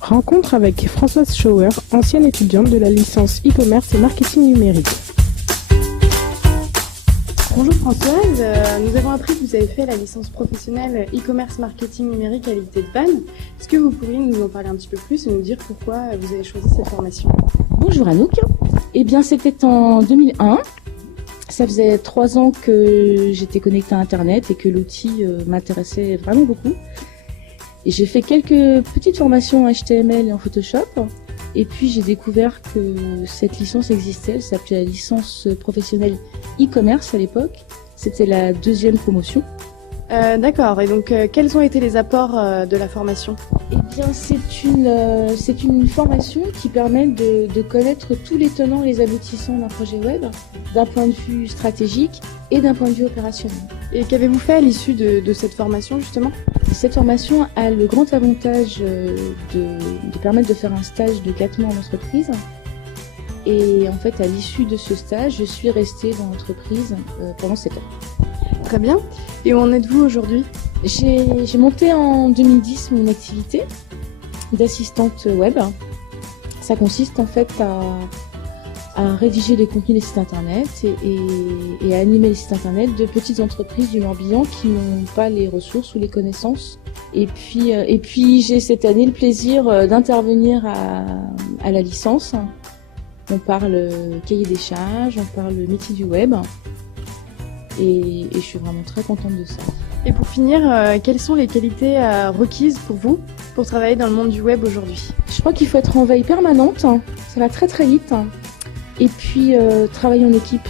Rencontre avec Françoise Schauer, ancienne étudiante de la licence e-commerce et marketing numérique. Bonjour Françoise, nous avons appris que vous avez fait la licence professionnelle e-commerce marketing numérique à l'IT de Vannes. Est-ce que vous pourriez nous en parler un petit peu plus et nous dire pourquoi vous avez choisi cette formation? Bonjour Anouk. Eh bien, c'était en 2001. Ça faisait 3 ans que j'étais connectée à Internet et que l'outil m'intéressait vraiment beaucoup. Et j'ai fait quelques petites formations en HTML et en Photoshop. Et puis j'ai découvert que cette licence existait. Elle s'appelait la licence professionnelle e-commerce à l'époque. C'était la 2e promotion. D'accord. Et donc, quels ont été les apports de la formation? Eh bien, c'est une formation qui permet de connaître tous les tenants et les aboutissants d'un projet web, d'un point de vue stratégique et d'un point de vue opérationnel. Et qu'avez-vous fait à l'issue de cette formation, justement? Cette formation a le grand avantage de permettre de faire un stage de 4 mois en entreprise. Et en fait, à l'issue de ce stage, je suis restée dans l'entreprise pendant 7 ans. Très bien. Et où en êtes-vous aujourd'hui? J'ai monté en 2010 mon activité d'assistante web. Ça consiste en fait à rédiger les contenus des sites internet et à animer les sites internet de petites entreprises du Morbihan qui n'ont pas les ressources ou les connaissances. Et puis j'ai cette année le plaisir d'intervenir à la licence. On parle cahier des charges, on parle métier du web. Et je suis vraiment très contente de ça. Et pour finir, quelles sont les qualités requises pour vous pour travailler dans le monde du web aujourd'hui? Je crois qu'il faut être en veille permanente, ça va très très vite. Et puis travailler en équipe.